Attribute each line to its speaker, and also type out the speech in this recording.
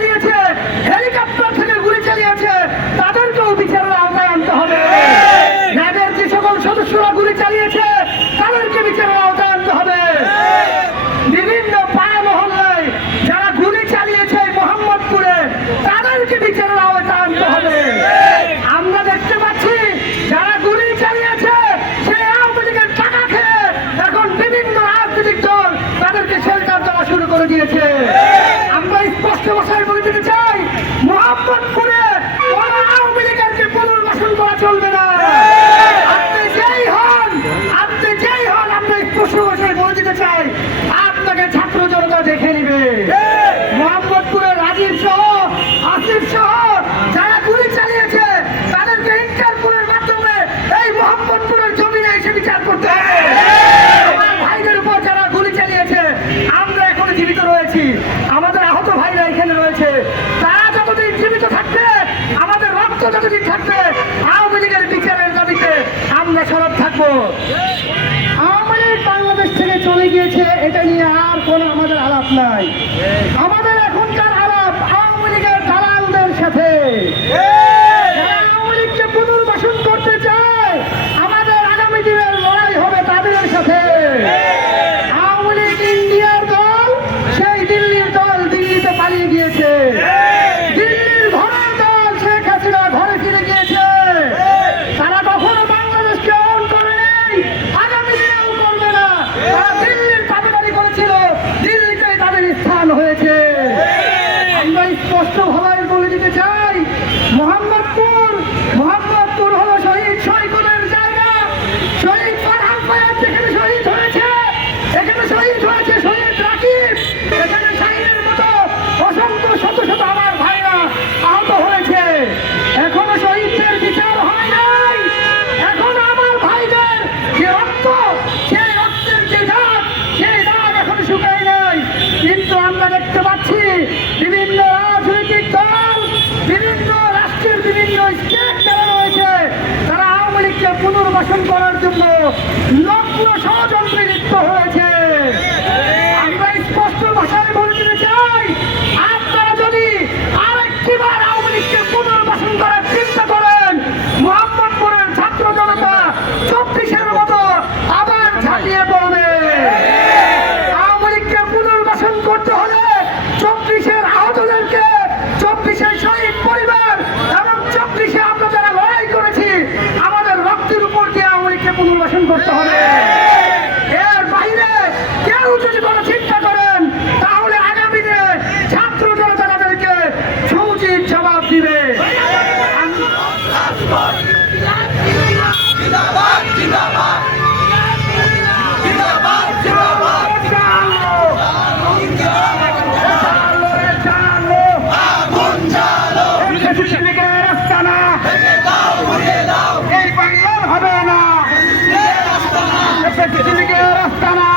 Speaker 1: চালিয়েছে হেলিকপ্টার থেকে গুলি চালিয়েছে তাদেরকেও বিচারের আওতায় আনতে হবে। হ্যাঁ। ন্যাবের যে সকল সদস্যরা গুলি চালিয়েছে তাদেরকে বিচারের আওতায় বিচার করতে ভাইদের উপর যারা গুলি চালিয়েছে, আমরা এখনও জীবিত রয়েছি। আমাদের আহত ভাইরা এখানে রয়েছে। তারা যতদিন জীবিত থাকবে, আমাদের রক্ত যতদিন থাকবে, আওয়ামী লীগের বিচারের দাবিতে আমরা সরব থাকব। আওয়ামী লীগ বাংলাদেশ থেকে চলে গিয়েছে, এটা নিয়ে আর কোনো আমাদের আলাপ নাই। আমাদের এখনকার চাই মোহাম্মদপুর মোহাম্মদপুর হলো হয়েছে, এখানে শহীদ হয়েছে শহীদ অসংখ্য শত শত আমার ভাইরা আহত হয়েছে। এখনও শহীদদের বিচার হয় নাই। এখন আমার ভাইদের সেই রক্তের যে দাগ, সেই শুকায় নাই। কিন্তু আমরা দেখতে পাচ্ছি পুনর্বাসন করার জন্য লগ্ন হবে না। রাস্তা না।